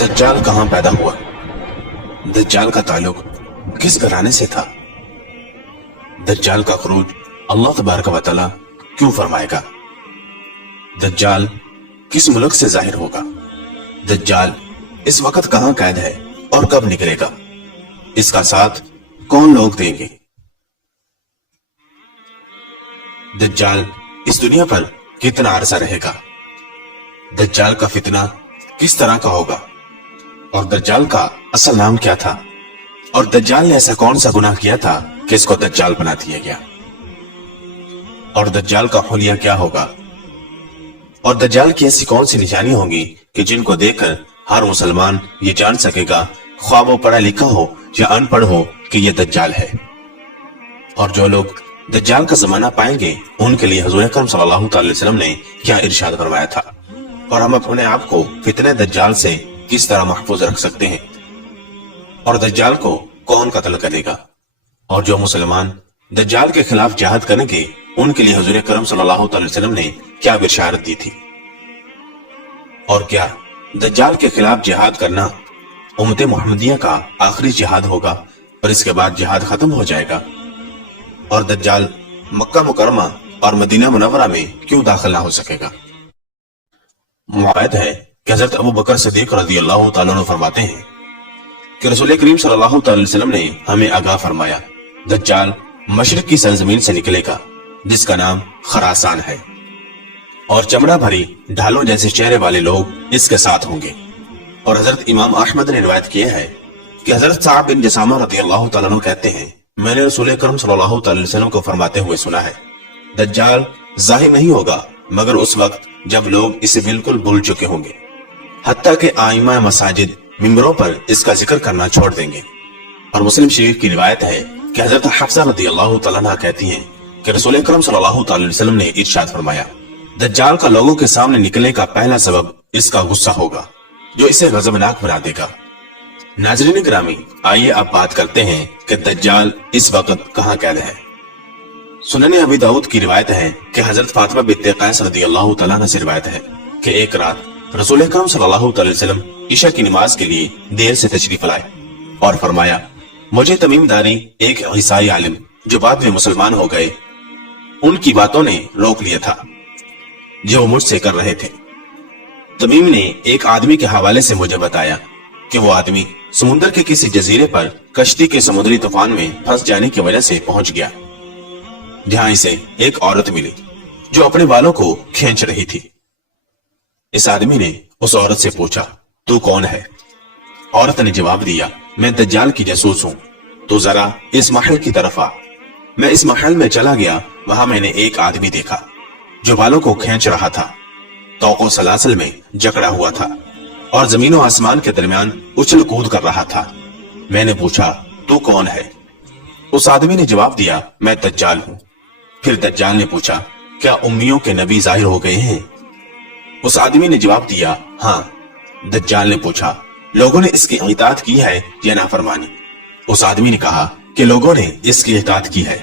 दज्जाल कहाँ पैदा हुआ? दज्जाल का ताल्लुक किस घराने से था? दज्जाल का खुरूज अल्लाह तबारक व तआला क्यों फरमाएगा? दज्जाल किस मुल्क से जाहिर होगा? दज्जाल इस वक्त कहाँ कैद है और कब निकलेगा? इसका साथ कौन लोग देंगे? दज्जाल इस दुनिया पर कितना अरसा रहेगा? दज्जाल का फितना किस तरह का होगा? और दज्जाल का असल नाम क्या था? और दज्जाल ने ऐसा कौन सा गुनाह किया था कि इसको दज्जाल बना दिया गया? और दज्जाल का हुलिया क्या होगा? और दज्जाल की ऐसी कौन सी निशानी होंगी कि जिनको देखकर हर मुसलमान ये जान सकेगा, ख्वाह वो पढ़ा लिखा हो या अनपढ़ हो, कि ये दज्जाल है। और जो लोग दज्जाल का जमाना पाएंगे उनके लिए हुजूर अकरम सल्लल्लाहु अलैहि वसल्लम ने क्या इरशाद फरमाया था, और हम अपने आप को फितने दज्जाल से किस तरह महफूज रख सकते हैं, और दज्जाल को कौन कत्ल करेगा। और जो मुसलमान दज्जाल के खिलाफ जिहाद करेंगे उनके लिए हुजूर अकरम सल्लल्लाहु अलैहि वसल्लम ने क्या बिशारत दी थी। और क्या दज्जाल के खिलाफ जिहाद करना उम्मत मोहम्मदिया का आखिरी जिहाद होगा और इसके बाद जिहाद खत्म हो जाएगा? और दज्जाल मक्का मुकरमा और मदीना मुनव्वरा में क्यों दाखिल ना हो सकेगा? मुआयद है कि हजरत अबू बकर सिद्दीक रज़ियल्लाहु ताला अन्हु फरमाते हैं कि रसूल करीम सल्लल्लाहु अलैहि वसल्लम ने हमें आगाह फरमाया, दज्जाल मशरिक की सरजमीन से निकलेगा जिसका नाम खरासान है, और चमड़ा भरी ढालों जैसे चेहरे वाले लोग इसके साथ होंगे। और हजरत इमाम अहमद ने रिवायत किया है कि हजरत साहब बिन जसामा रज़ियल्लाहु ताला अन्हु कहते हैं, मैंने रसूल करीम सल्लल्लाहु अलैहि वसल्लम को फरमाते हुए सुना है, दज्जाल जाहिर नहीं होगा मगर उस वक्त जब लोग इसे बिल्कुल भूल चुके होंगे, हत्ता के आइमा मसाजिद मिंबरों पर इसका जिक्र करना छोड़ देंगे। और मुस्लिम शरीफ की रिवायत है कि हजरत हफ्सा रज़ियल्लाहु ताला अन्हा कहती हैं कि रसूल अकरम सल्लल्लाहु अलैहि वसल्लम ने इरशाद फरमाया, दज्जाल का लोगों के सामने निकलने का पहला सबब इसका गुस्सा होगा जो इसे गजबनाक बना देगा। नाज़रीन गिरामी, आइए अब बात करते हैं कि दज्जाल इस वक्त कहाँ कैद है। सुनन अबी दाऊद की रिवायत है कि हजरत फातिमा बिन्त कैस रज़ियल्लाहु ताला अन्हा से रिवायत है कि एक रात रसूल अकरम सल्लल्लाहु अलैहि वसल्लम ईशा की नमाज के लिए देर से तशरीफ लाए और फरमाया, मुझे तमीमदारी एक ईसाई आलिम जो बाद में मुसलमान हो गए उनकी बातों ने रोक लिया था जो मुझसे कर रहे थे। तमीम ने एक आदमी के हवाले से मुझे बताया कि वो आदमी समुद्र के किसी जजीरे पर कश्ती के समुद्री तूफान में फंस जाने की वजह से पहुंच गया, जहां इसे एक औरत मिली जो अपने बालों को खींच रही थी। इस आदमी ने उस औरत से पूछा, तू कौन है? औरत ने जवाब दिया, मैं दज्जाल की जासूस हूं, तो जरा इस महल की तरफ आ। मैं इस महल में चला गया, वहां मैंने एक आदमी देखा जो बालों को खींच रहा था, तौक़ो सलासल में जकड़ा हुआ था और जमीन और आसमान के दरमियान उछल कूद कर रहा था। मैंने पूछा, तू कौन है? उस आदमी ने जवाब दिया, मैं दज्जाल हूं। फिर दज्जाल ने पूछा, क्या उम्मियों के नबी जाहिर हो गए हैं? उस आदमी ने जवाब दिया, हाँ। दज्जाल ने पूछा, लोगों ने इसकी इताअत की है या नाफरमानी? उस आदमी ने कहा कि लोगों ने इसकी इताअत की है।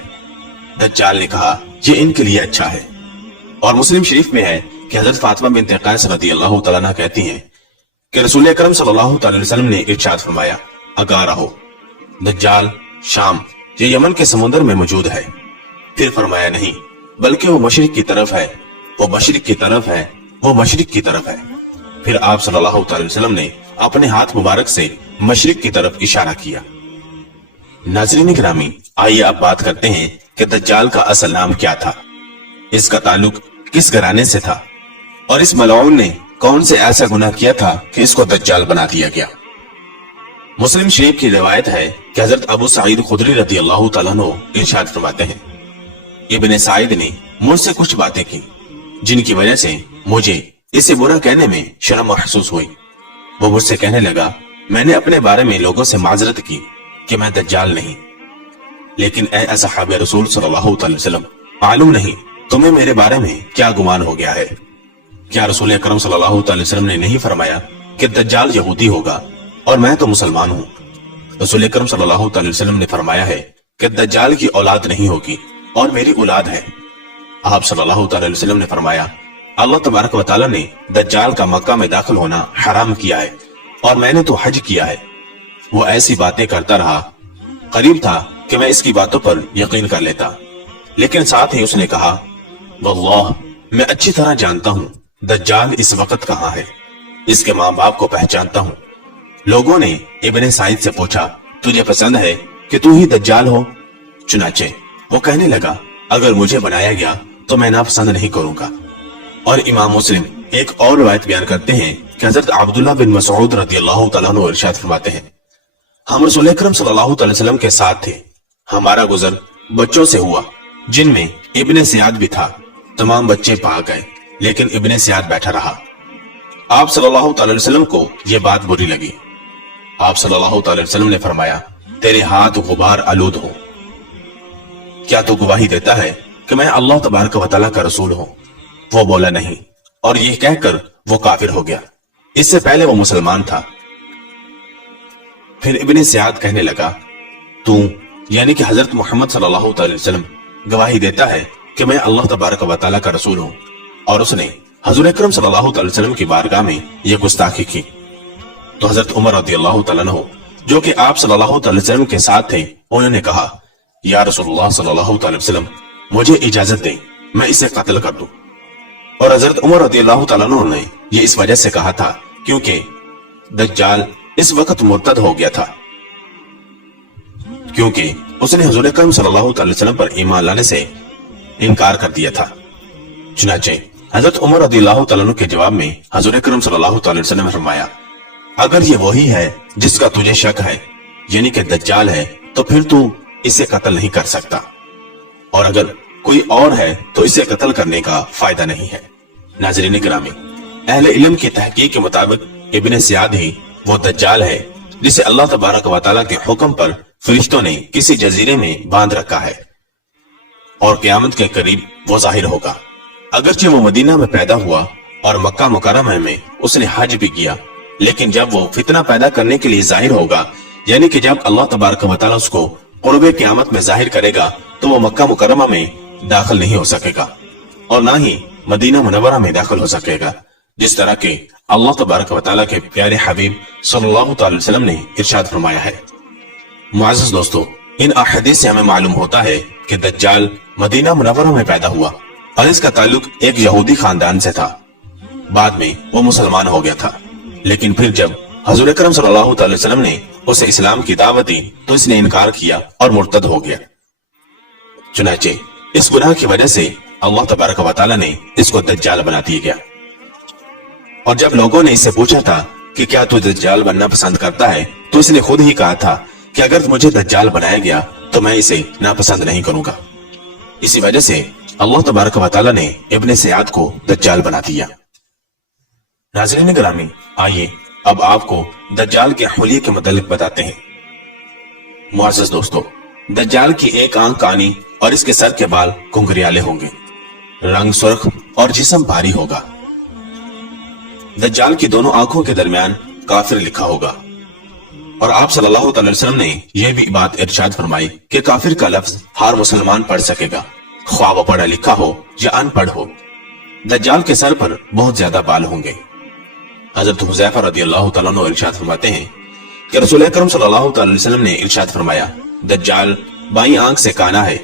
दज्जाल ने कहा, ये इनके लिए अच्छा है। और मुस्लिम शरीफ में है कि हजरत फातिमा बिन्त कैस रज़ियल्लाहु ताला अन्हा कहती हैं कि रसूल अकरम सल्लल्लाहु अलैहि वसल्लम ने इरशाद फरमाया, आगाह रहो, दज्जाल शाम ये यमन के समुद्र में मौजूद है। फिर फरमाया, नहीं, बल्कि वो मशरिक की तरफ है, वो मशरिक की तरफ है, वो मशरिक की तरफ है। फिर आप सल्लल्लाहु अलैहि वसल्लम ने अपने हाथ मुबारक से मशरिक की तरफ इशारा किया। नाज़रीन गिरामी, आइए अब बात करते हैं कि दज्जाल का असल नाम क्या था, इसका ताल्लुक किस घराने से था, और इस मलऊन ने कौन से ऐसा गुनाह किया था कि इसको दज्जाल बना दिया गया। मुस्लिम शरीफ की रिवायत है कि हजरत अबू सईद खुदरी रज़ियल्लाहु ताला अन्हु इरशाद फरमाते हैं, इब्ने साइद ने मुझसे कुछ बातें की जिनकी वजह से मुझे इसे बुरा कहने में शर्म महसूस हुई। वो मुझसे कहने लगा, मैंने अपने बारे में लोगों से माजरत की कि मैं दज्जाल नहीं, लेकिन ए असहाबे रसूल सल्लल्लाहु अलैहि वसल्लम, मालूम नहीं तुम्हें मेरे बारे में क्या गुमान हो गया है। क्या रसूल अकरम सल्लल्लाहु अलैहि वसल्लम ने नहीं फरमाया कि दज्जाल यहूदी होगा और मैं तो मुसलमान हूँ? रसूल अकरम सल्लल्लाहु अलैहि वसल्लम ने फरमाया है कि दज्जाल की औलाद नहीं होगी और मेरी औलाद है। आप सल्लल्लाहु अलैहि वसल्लम ने फरमाया, अल्लाह तबारक व तआला ने दज्जाल का मक्का में दाखिल होना हराम किया है اور میں نے تو حج کیا ہے۔ وہ ایسی باتیں کرتا رہا، قریب تھا کہ میں اس کی باتوں پر یقین کر لیتا، لیکن ساتھ ہی اس نے کہا واللہ میں اچھی طرح جانتا ہوں دجال اس وقت کہاں ہے، اس کے ماں باپ کو پہچانتا ہوں۔ لوگوں نے ابن سعید سے پوچھا تجھے پسند ہے کہ تو ہی دجال ہو؟ چنانچہ وہ کہنے لگا اگر مجھے بنایا گیا تو میں ناپسند نہیں کروں گا۔ اور امام مسلم ایک اور روایت بیان کرتے ہیں کہ حضرت عبداللہ بن مسعود رضی اللہ تعالیٰ عنہ ارشاد فرماتے ہیں ہم رسول اکرم صلی اللہ علیہ وسلم کے ساتھ تھے، ہمارا گزر بچوں سے ہوا جن میں ابن سیاد بھی تھا، تمام بچے بھاگ گئے لیکن ابن سیاد بیٹھا رہا۔ آپ صلی اللہ علیہ وسلم کو یہ بات بری لگی۔ آپ صلی اللہ علیہ وسلم نے فرمایا تیرے ہاتھ غبار آلود ہوں، کیا تو گواہی دیتا ہے کہ میں اللہ تبارک و تعالیٰ کا رسول ہوں؟ وہ بولا نہیں، اور یہ کہہ کر وہ کافر ہو گیا۔ اس سے پہلے وہ مسلمان تھا۔ پھر ابن سیاد کہنے لگا تو یعنی کہ حضرت محمد صلی اللہ علیہ وسلم گواہی دیتا ہے کہ میں اللہ تبارک و تعالیٰ کا رسول ہوں، اور اس نے حضور اکرم صلی اللہ علیہ وسلم کی بارگاہ میں یہ گستاخی کی۔ تو حضرت عمر رضی اللہ تعالیٰ عنہ جو کہ آپ صلی اللہ علیہ وسلم کے ساتھ تھے، انہوں نے کہا یا رسول اللہ صلی اللہ علیہ وسلم مجھے اجازت دیں میں اسے قتل کر دوں۔ اور حضرت عمر رضی اللہ تعالیٰ عنہ نے یہ اس وجہ سے کہا تھا کیونکہ دجال اس وقت مرتد ہو گیا تھا، کیونکہ اس نے حضور اکرم صلی اللہ علیہ وسلم پر ایمان لانے سے انکار کر دیا تھا۔ چنانچہ حضرت عمر رضی اللہ تعالیٰ عنہ کے جواب میں حضور اکرم صلی اللہ علیہ وسلم نے فرمایا اگر یہ وہی ہے جس کا تجھے شک ہے یعنی کہ دجال ہے تو پھر تو اسے قتل نہیں کر سکتا، اور اگر کوئی اور ہے تو اسے قتل کرنے کا فائدہ نہیں ہے۔ ناظرین گرامی، اہل علم کی تحقیق کے مطابق ابن سیاد ہی وہ دجال ہے جسے اللہ تبارک و تعالیٰ کے حکم پر فرشتوں نے کسی جزیرے میں باندھ رکھا ہے، اور قیامت کے قریب وہ ظاہر ہوگا۔ اگرچہ وہ مدینہ میں پیدا ہوا اور مکہ مکرمہ میں اس نے حج بھی کیا، لیکن جب وہ فتنہ پیدا کرنے کے لیے ظاہر ہوگا، یعنی کہ جب اللہ تبارک و تعالیٰ اس کو قرب قیامت میں ظاہر کرے گا، تو وہ مکہ مکرمہ میں داخل نہیں ہو سکے گا اور نہ ہی مدینہ منورہ میں داخل ہو سکے گا، جس طرح کہ اللہ تبارک و تعالیٰ کے پیارے حبیب صلی اللہ علیہ وسلم نے ارشاد فرمایا ہے۔ معزز دوستو، ان احادیث سے ہمیں معلوم ہوتا ہے کہ دجال مدینہ منورہ میں پیدا ہوا اور اس کا تعلق ایک یہودی خاندان سے تھا۔ بعد میں وہ مسلمان ہو گیا تھا، لیکن پھر جب حضور اکرم صلی اللہ علیہ وسلم نے اسے اسلام کی دعوت دی تو اس نے انکار کیا اور مرتد ہو گیا۔ چنانچہ اس گناہ کی وجہ سے اللہ تبارک و تعالیٰ نے اس کو دجال بنا دیا گیا۔ اور جب لوگوں نے اس سے پوچھا تھا کہ کیا تو دجال بننا پسند کرتا ہے، تو اس نے خود ہی کہا تھا کہ اگر مجھے دجال بنایا گیا تو میں اسے ناپسند نہیں کروں گا۔ اسی وجہ سے اللہ تبارک و تعالیٰ نے ابن سیاد کو دجال بنا دیا۔ ناظرین گرامی، آئیے اب آپ کو دجال کے حلیے کے متعلق بتاتے ہیں۔ معزز دوستو، دجال کی ایک آنکھ کانی اور اس کے سر کے بال گھنگریالے ہوں گے، رنگ سرخ اور جسم بھاری ہوگا۔ دجال کی دونوں آنکھوں کے درمیان کافر لکھا ہوگا، اور آپ صلی اللہ علیہ وسلم نے یہ بھی بات ارشاد فرمائی کہ کافر کا لفظ ہر مسلمان پڑھ سکے گا، خواہ وہ پڑھا لکھا ہو یا ان پڑھ ہو۔ دجال کے سر پر بہت زیادہ بال ہوں گے۔ حضرت حذیفہ رضی اللہ تعالیٰ عنہ ارشاد فرماتے ہیں کہ رسول اکرم صلی اللہ علیہ وسلم نے ارشاد فرمایا دجال بائیں آنکھ سے کانا ہے،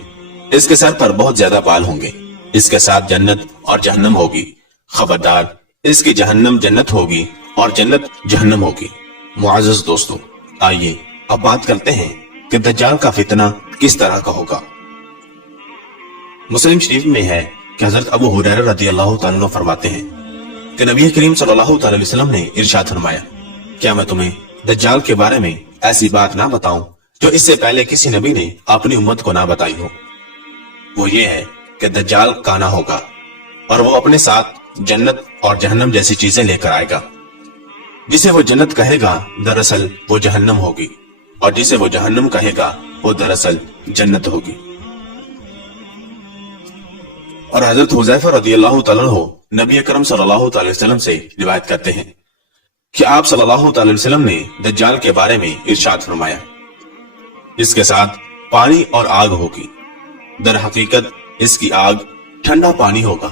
اس کے سر پر بہت زیادہ بال ہوں گے، اس کے ساتھ جنت اور جہنم ہوگی، خبردار اس کی جہنم جنت ہوگی اور جنت جہنم ہوگی۔ معزز دوستو، آئیے اب بات کرتے ہیں کہ دجال کا فتنہ کس طرح کا ہوگا۔ مسلم شریف میں ہے کہ حضرت ابو ہریرہ رضی اللہ تعالیٰ عنہ فرماتے ہیں کہ نبی کریم صلی اللہ علیہ وسلم نے ارشاد فرمایا کیا میں تمہیں دجال کے بارے میں ایسی بات نہ بتاؤں جو اس سے پہلے کسی نبی نے اپنی امت کو نہ بتائی ہو؟ وہ یہ ہے کہ دجال کانا ہوگا اور وہ اپنے ساتھ جنت اور جہنم جیسی چیزیں لے کر آئے گا۔ جسے وہ جنت کہے گا دراصل وہ جہنم ہوگی، اور جسے وہ جہنم کہے گا وہ دراصل جنت ہوگی۔ اور حضرت حذیفہ رضی اللہ تعالیٰ عنہ نبی اکرم صلی اللہ علیہ وسلم سے روایت کرتے ہیں کہ آپ صلی اللہ علیہ وسلم نے دجال کے بارے میں ارشاد فرمایا اس کے ساتھ پانی اور آگ ہوگی، در حقیقت اس کی آگ ٹھنڈا پانی ہوگا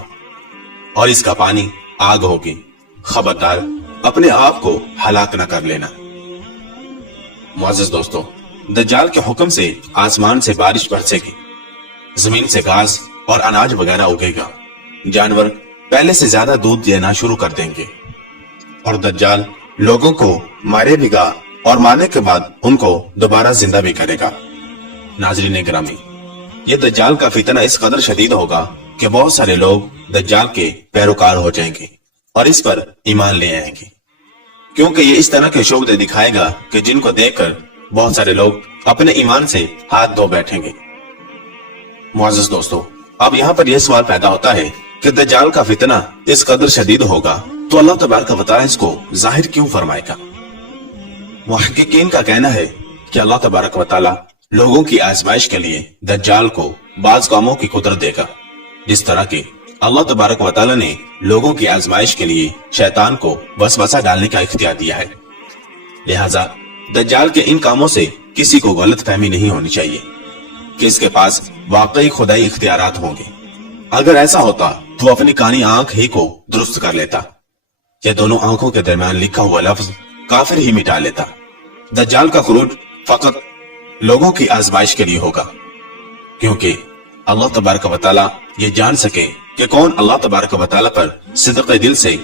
اور اس کا پانی آگ ہوگی، خبردار अपने आप को हलाक न कर लेना। मुअज़्ज़ज़ दोस्तों, दज्जाल के हुक्म से आसमान से बारिश बरसेगी, जमीन से घास और अनाज वगैरह उगेगा, जानवर पहले से ज्यादा दूध देना शुरू कर देंगे और दज्जाल लोगों को मारेगा और मारने के बाद उनको दोबारा जिंदा भी करेगा। नाज़रीन गिरामी, ये दज्जाल का फितना इस कदर शदीद होगा कि बहुत सारे लोग दज्जाल के पैरोकार हो जाएंगे और इस पर ईमान ले आएंगे, क्योंकि ये इस तरह के शोबे दिखाएगा कि जिनको देखकर बहुत सारे लोग अपने ईमान से हाथ धो बैठेंगे। मुअज़्ज़ज़ दोस्तों, अब यहाँ पर यह सवाल पैदा होता है कि दज्जाल का फितना इस कदर शदीद होगा तो अल्लाह तबारक व तआला इसको जाहिर क्यों फरमाएगा? मुहक्किकीन का कहना है कि अल्लाह तबारक व तआला लोगों की आजमाइश के लिए दज्जाल को बाज कामों की कुदरत देगा, जिस तरह के अल्लाह तबारक व तआला ने लोगों की आजमाइश के लिए शैतान को वसवसा डालने का इख्तियार दिया है। लिहाजा दज्जाल के इन कामों से किसी को गलत फहमी नहीं होनी चाहिए कि इसके पास वाकई खुदाई इख्तियारात होंगे। अगर ऐसा होता तो अपनी कानी आंख ही को दुरुस्त कर लेता या दोनों आंखों के दरमियान लिखा हुआ लफ्ज काफिर ही मिटा लेता। दज्जाल का खुरूज फकत लोगों की आजमाइश के लिए होगा, क्योंकि अल्लाह तबारक व तआला ये जान सके कि कौन अल्लाह तबारक व तआला पर सिद्क़े दिल से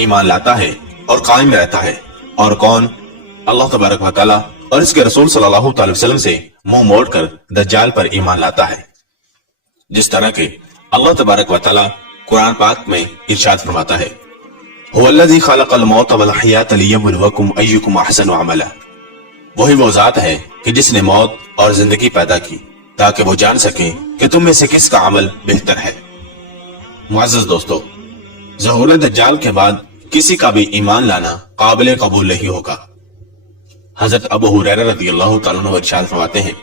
ईमान लाता है और कायम रहता है और कौन अल्लाह तबारक व तआला और इसके रसूल सल्लल्लाहु अलैहि वसल्लम से मुंह मोड़कर दज्जाल पर ईमान लाता है। जिस तरह के अल्लाह तबारक व तआला कुरान पाक में इरशाद फरमाता है, हुवल्लज़ी खलक़ल मौत वल हयात लियब्लुवकुम अय्युकुम अहसनु अमला। वही वो जात है कि जिसने मौत और जिंदगी पैदा की ताकि वो जान सके कि तुम में से किसका अमल बेहतर है। मुअज़्ज़ज़ दोस्तों, ज़हूर दज्जाल के बाद किसी का भी ईमान लाना काबिल कबूल नहीं होगा। हजरत अबू हुरैरा रज़ियल्लाहु तआला अन्हु इरशाद फरमाते हैं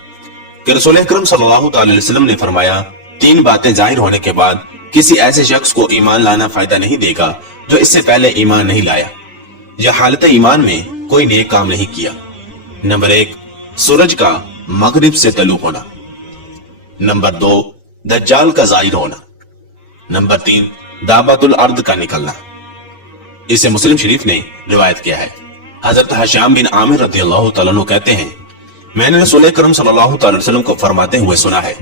कि रसूल अकरम सल्लल्लाहु अलैहि वसल्लम ने फरमाया, तीन बातें जाहिर होने के बाद किसी ऐसे शख्स को ईमान लाना फायदा नहीं देगा जो इससे पहले ईमान नहीं लाया या हालत ईमान में कोई नेक काम नहीं किया। नंबर 1, सूरज का मगरिब से तलू होना। नंबर 2, दज्जाल का ज़ाहिर होना। नंबर 3, दाबतुल अर्द का निकलना। इसे मुस्लिम शरीफ ने रिवायत किया है। हजरत हशाम बिन आमिर रज़ियल्लाहु तआला अन्हु कहते हैं, मैंने रसूल अकरम सल्लल्लाहु अलैहि वसल्लम को फरमाते हुए सुना है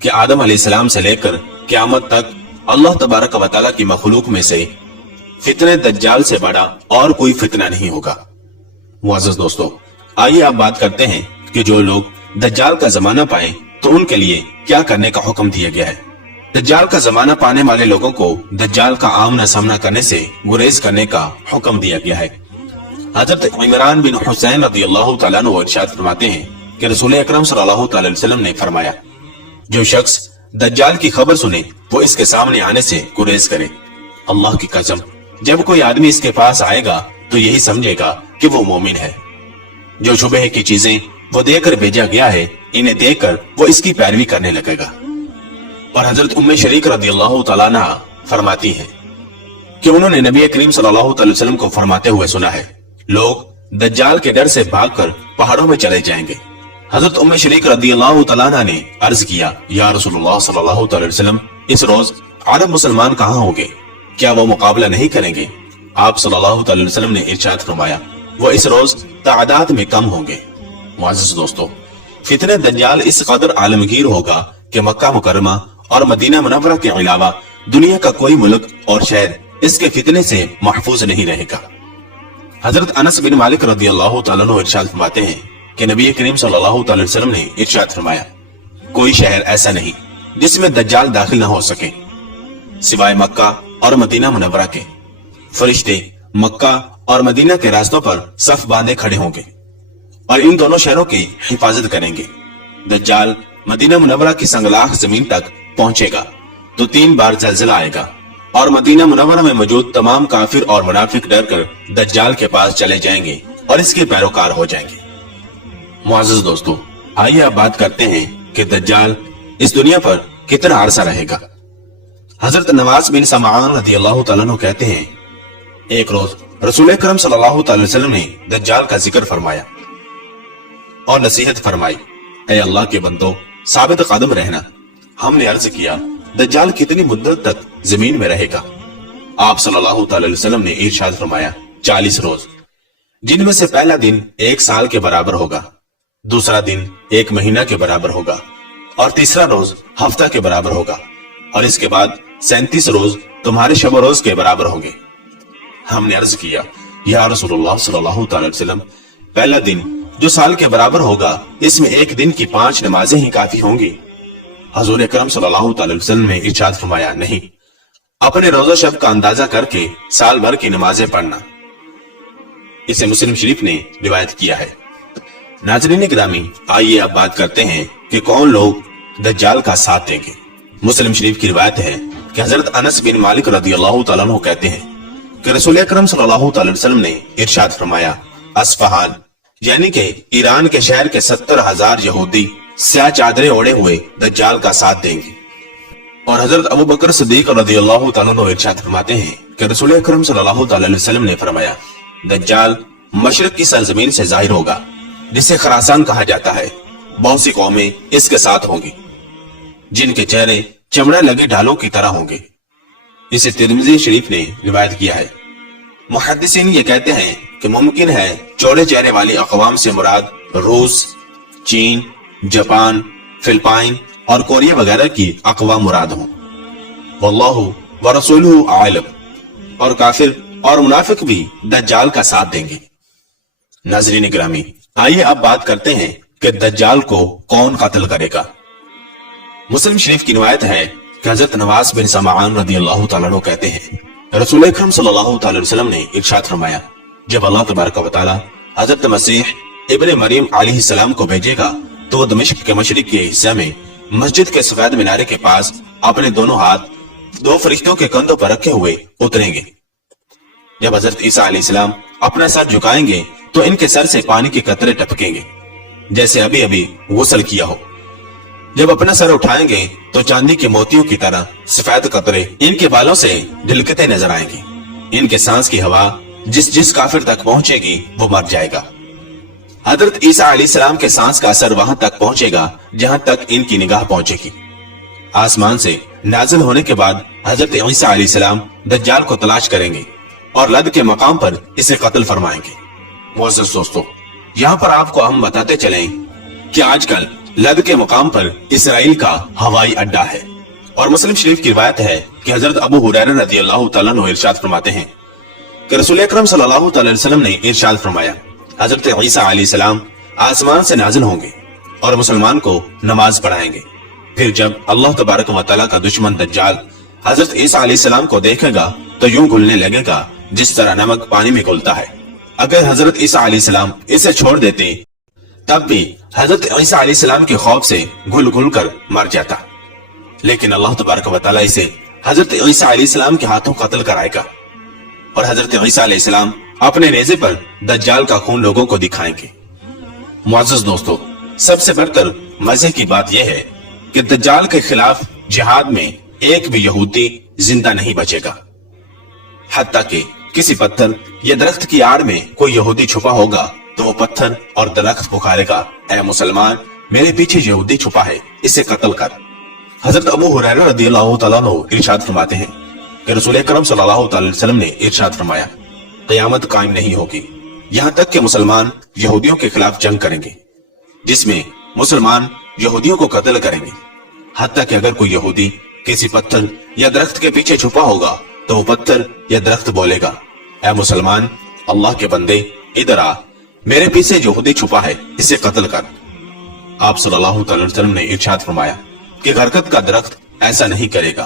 कि आदम अलैहिस्सलाम से लेकर क़यामत तक अल्लाह तबारक व तआला की मखलूक में से फितने दज्जाल से बड़ा और कोई फितना नहीं होगा। मुअज़्ज़ज़ दोस्तों, आइए आप बात करते हैं कि जो लोग दज्जाल का जमाना पाए तो उनके लिए क्या करने का हुक्म दिया गया है। दज्जाल का जमाना पाने वाले लोगों को दज्जाल का आमना सामना करने से गुरेज करने का हुक्म दिया गया है। हजरत इमरान बिन हुसैन रज़ियल्लाहु तआला अन्हु इरशाद फरमाते हैं कि रसूल अकरम सल्लल्लाहु अलैहि वसल्लम ने फरमाया, जो शख्स दज्जाल की खबर सुने वो इसके सामने आने से गुरेज करे। अल्लाह की कसम, जब कोई आदमी इसके पास आएगा तो यही समझेगा कि वो मोमिन है। जो शुबह की चीजें वो देकर भेजा गया है, इन्हें देखकर वो इसकी पैरवी करने लगेगा। और हजरत उम्मे शरीक रज़ियल्लाहु तआला अन्हा फरमाती है कि उन्होंने नबी करीम सल्लल्लाहु अलैहि वसल्लम को फरमाते हुए सुना है, लोग दज्जाल के डर से भागकर पहाड़ों में चले जाएंगे। हजरत उम्मे शरीक रज़ियल्लाहु तआला अन्हा ने अर्ज किया, या रसूलुल्लाह सल्लल्लाहु अलैहि वसल्लम, इस रोज अरब मुसलमान कहाँ होंगे, क्या वो मुकाबला नहीं करेंगे? आप सल्लल्लाहु अलैहि वसल्लम ने इरशाद फरमाया, वो इस रोज तादाद में कम होंगे। मुअज़्ज़ज़ दोस्तों, फितने दज्जाल इस कदर आलमगीर होगा कि मक्का मुकर्रमा और मदीना मुनव्वरा के अलावा दुनिया का कोई मुल्क और शहर इसके फितने से महफूज नहीं रहेगा। हजरत अनस बिन मालिक रज़ियल्लाहु तआला अन्हु इरशाद फरमाते हैं कि नबी करीम सल्लल्लाहु अलैहि वसल्लम ने इरशाद फरमाया, कोई शहर ऐसा नहीं जिसमें दज्जाल दाखिल न हो सके सिवाय मक्का और मदीना मुनव्वरा के। फरिश्ते मक्का और मदीना के रास्तों पर सफ बांधे खड़े होंगे और इन दोनों शहरों की हिफाजत करेंगे। दज्जाल मदीना मुनव्वरा की संगलाख जमीन तक पहुंचेगा तो 3 बार जलजला आएगा और मदीना मुनव्वरा में मौजूद तमाम काफिर और मुनाफिक डर कर दज्जाल के पास चले जाएंगे और इसके पैरोकार हो जाएंगे। मुअज़्ज़ज़ दोस्तों, आइए अब बात करते हैं कि दज्जाल इस दुनिया पर कितना अरसा रहेगा। हजरत नवाज बिन समाअन रज़ियल्लाहु तआला अन्हु कहते हैं, एक रोज रसूल अकरम सल्लल्लाहु अलैहि वसल्लम ने दज्जाल का जिक्र फरमाया और नसीहत फरमाई, ऐ अल्लाह के बंदो, साबित कदम रहना। हमने अर्ज किया, दज्जाल कितनी मुद्दत तक जमीन में रहेगा? आप सल्लल्लाहु अलैहि वसल्लम ने इरशाद फरमाया, 40 रोज, जिनमें से पहला दिन 1 साल के बराबर होगा, दूसरा दिन 1 महीना के बराबर होगा और तीसरा रोज हफ्ता के बराबर होगा, और इसके बाद 37 रोज तुम्हारे शब रोज के बराबर होंगे। हमने अर्ज किया, या रसूलुल्लाह सल्लल्लाहु अलैहि वसल्लम, पहला दिन जो साल के बराबर होगा, इसमें एक दिन की 5 नमाजें ही काफी होंगी। हजूर अकरम सल्लल्लाहु अलैहि वसल्लम ने इरशाद फरमाया, नहीं, अपने रोजा शब का अंदाजा करके साल भर की नमाजें पढ़ना। इसे मुस्लिम शरीफ ने रिवायत किया है। नाज़रीन गिरामी, आइए अब बात करते हैं कि कौन लोग दज्जाल का साथ देंगे। मुस्लिम शरीफ की रिवायत है कि हजरत अनस बिन मालिक रदियल्लाहु तआला अन्हु कहते हैं कि रसूल अकरम सल्लल्लाहु अलैहि वसल्लम ने इरशाद फरमाया, अस्फहान यानी कि ईरान के शहर के 70,000 यहूदी स्याह चादरें ओढ़े हुए दज्जाल का साथ देंगे। और हजरत अबू बकर सिद्दीक रदियल्लाहु तआला अन्हु इरशाद फरमाते हैं कि रसूल अकरम सल्लल्लाहु अलैहि वसल्लम ने फरमाया, दज्जाल मशरिक की सरजमीन से जाहिर होगा, जिसे खरासान कहा जाता है। बहुत सी कौमें इसके साथ होंगी, जिनके चेहरे चमड़ा लगे ढालों की तरह होंगे। इसे तिर्मिज़ी शरीफ ने रिवायत किया है। मुहद्दिसीन ये कहते हैं कि मुमकिन है चौड़े चेहरे वाली अक़वाम से मुराद रूस, चीन, जापान, फिलिपाइन और कोरिया वगैरह की अक़वाम मुराद हों। वल्लाहु व रसूलुहु आलम। और काफिर और मुनाफिक भी दज्जाल का साथ देंगे। नाज़रीन गिरामी, आइए अब बात करते हैं कि दज्जाल को कौन कत्ल करेगा। मुस्लिम शरीफ की रिवायत है कि हजरत नवास बिन समाआन रदियल्लाहु तआला अन्हु कहते हैं, रसूल अकरम सल्लल्लाहु अलैहि वसल्लम ने इरशाद फरमाया, जब अल्लाह तबारक व तआला हजरत मसीह इब्ने मरियम अलैहिस्सलाम को भेजेगा तो वो दमिश्क के मशरिक के हिस्से में मस्जिद के सफेद मीनारे के पास अपने दोनों हाथ 2 फरिश्तों के कंधों पर रखे हुए उतरेंगे। जब हजरत ईसा अलैहिस्सलाम अपना सर झुकाएंगे तो इनके सर से पानी के कतरे टपकेंगे, जैसे अभी अभी गुस्ल किया हो। जब अपना सर उठाएंगे तो चांदी के मोतियों की तरह सफेद कतरे इनके बालों से ढिलकते नजर आएंगे। इनके सांस की हवा जिस काफिर तक पहुंचेगी वो मर जाएगा। हजरत ईसा अलैहिस्सलाम के सांस का असर वहां तक पहुंचेगा जहां तक इनकी निगाह पहुंचेगी। आसमान से नाजिल होने के बाद हजरत ईसा अलैहिस्सलाम दज्जाल को तलाश करेंगे और लद के मकाम पर इसे कत्ल फरमाएंगे। मोअज़्ज़िज़ दोस्तों, यहाँ पर आपको हम बताते चलें कि आजकल लद के मुकाम पर इसराइल का हवाई अड्डा है। और मुस्लिम शरीफ की रिवायत है कि हजरत अबू हुरैरा रदियल्लाहु तआला अन्हु इरशाद फरमाते हैं कि रसूल अकरम सल्लल्लाहु अलैहि वसल्लम ने इरशाद फरमाया, हजरत ईसा अलैहिस्सलाम आसमान से नाजिल होंगे और मुसलमान को नमाज पढ़ाएंगे। फिर जब अल्लाह तबारक व तआला का दुश्मन दज्जाल हजरत ईसा अलैहिस्सलाम को देखेगा तो यूं घुलने लगेगा जिस तरह नमक पानी में घुलता है। अगर हजरत ईसा अलैहिस्सलाम इसे छोड़ देते तब भी हजरत ईसा अलैहिस्सलाम के खौफ से घुल घुल कर मर जाता, लेकिन अल्लाह तबारक व तआला इसे हजरत ईसा अलैहिस्सलाम के हाथों कत्ल कराएगा और हजरत ईसा अलैहिस्सलाम अपने नेज़े पर दज्जाल का खून लोगों को दिखाएंगे। मुअज़्ज़िज़ दोस्तों, सबसे बढ़कर मजे की बात यह है कि दज्जाल के खिलाफ जिहाद में एक भी यहूदी जिंदा नहीं बचेगा। हत्ता कि किसी पत्थर या दरख्त की आड़ में कोई यहूदी छुपा होगा तो वो पत्थर और दरख्त पुकारेगा, ऐ मुसलमान, मेरे पीछे यहूदी छुपा है, इसे कत्ल कर। हजरत अबू हुरैरा रदियल्लाहु तआला अन्हु इरशाद फरमाते हैं कि रसूल अकरम सल्लल्लाहु अलैहि वसल्लम ने इरशाद फरमाया, क़यामत कायम नहीं होगी यहाँ तक कि मुसलमान यहूदियों के खिलाफ जंग करेंगे, जिसमें मुसलमान यहूदियों को कत्ल करेंगे। हत्ता कि अगर कोई यहूदी किसी पत्थर या दरख्त के पीछे छुपा होगा तो वो पत्थर या दरख्त बोलेगा, ऐ मुसलमान, अल्लाह के बंदे, इधर आ, मेरे पीछे यहूदी छुपा है, इसे कत्ल कर। आप सल्लल्लाहु अलैहि वसल्लम ने इरशाद फरमाया कि गरकत का दरख्त ऐसा नहीं करेगा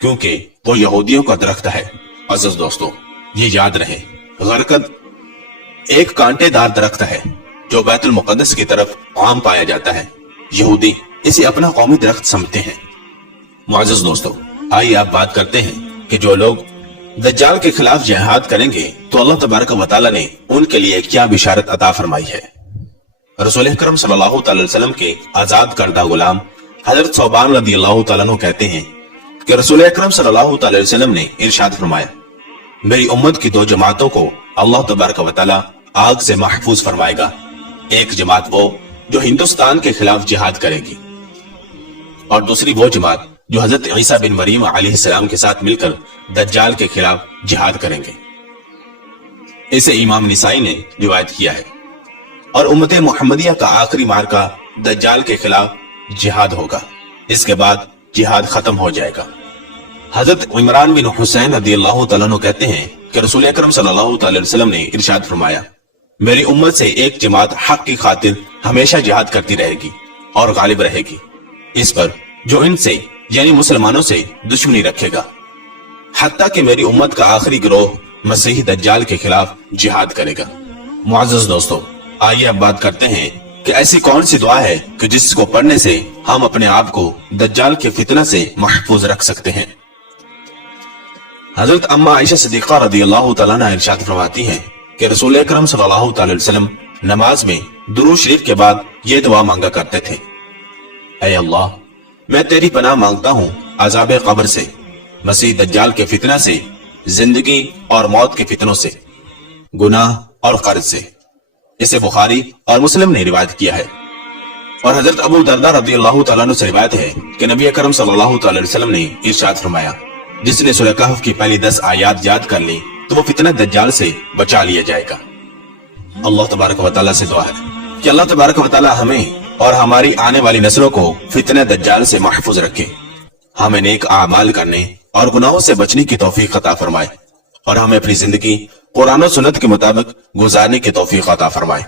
क्योंकि वो यहूदियों का दरख्त है। अज़ीज़ दोस्तों, ये याद रहे, गरकत एक कांटेदार दरख्त है जो बैतुल मुक़द्दस की तरफ आम पाया जाता है। यहूदी इसे अपना कौमी दरख्त समझते हैं। मुअज़्ज़िज़ दोस्तों, आइए आप बात करते हैं कि जो लोग दज्जाल के खिलाफ जिहाद करेंगे तो अल्लाह तबारक व तआला ने उनके लिए क्या बिशारत अता फरमाई है। रसूल अकरम सल्लल्लाहु अलैहि वसल्लम के आजाद करदा गुलाम हजरत सौबान रदियल्लाहु तआला अन्हु कहते हैं कि रसूल अकरम सल्लल्लाहु अलैहि वसल्लम ने इरशाद फरमाया, मेरी उम्मत की 2 जमातों को अल्लाह तबारक व तआला आग से महफूज फरमाएगा। एक जमात वो जो हिंदुस्तान के खिलाफ जिहाद करेगी और दूसरी वो जमात जो हजरत ईसा बिन मरियम अलैहिस्सलाम के साथ मिलकर दज्जाल के खिलाफ जिहाद करेंगे। اسے امام نسائی نے روایت کیا ہے۔ اور امت محمدیہ کا آخری مارکہ دجال کے خلاف جہاد ہوگا، اس کے بعد جہاد ختم ہو جائے گا۔ حضرت عمران بن حسین رضی اللہ تعالیٰ عنہ کہتے ہیں کہ رسول اکرم صلی اللہ تعالی وسلم نے ارشاد فرمایا، میری امت سے ایک جماعت حق کی خاطر ہمیشہ جہاد کرتی رہے گی اور غالب رہے گی اس پر جو ان سے یعنی مسلمانوں سے دشمنی رکھے گا، حتیٰ کہ میری امت کا آخری گروہ مسیح دجال کے خلاف جہاد کرے گا۔ معزز دوستو، آئیے اب بات کرتے ہیں کہ ایسی کون سی دعا ہے کہ جس کو پڑھنے سے ہم اپنے آپ کو دجال کے فتنہ سے محفوظ رکھ سکتے ہیں۔ حضرت اما عائشہ صدیقہ رضی اللہ تعالیٰ عنہ ارشاد فرماتی ہیں کہ رسول اکرم صلی اللہ تعالی وسلم نماز میں درود شریف کے بعد یہ دعا مانگا کرتے تھے، اے اللہ، میں تیری پناہ مانگتا ہوں عذاب قبر سے، مسیح دجال کے فتنہ سے، زندگی اور موت کے فتنوں سے، گناہ اور قرض سے۔ اسے بخاری اور مسلم نے روایت کیا ہے۔ اور حضرت ابو درداء رضی اللہ تعالیٰ عنہ سے روایت ہے کہ نبی اکرم صلی اللہ تعالی وسلم نے ارشاد فرمایا، جس نے سورہ کہف کی پہلی 10 آیات یاد کر لی تو وہ فتنہ دجال سے بچا لیا جائے گا۔ اللہ تبارک و تعالیٰ سے دعا ہے کہ اللہ تبارک و تعالیٰ ہمیں اور ہماری آنے والی نسلوں کو فتنہ دجال سے محفوظ رکھے، ہمیں نیک اعمال کرنے اور گناہوں سے بچنے کی توفیق عطا فرمائے، اور ہمیں اپنی زندگی قرآن و سنت کے مطابق گزارنے کی توفیق عطا فرمائے۔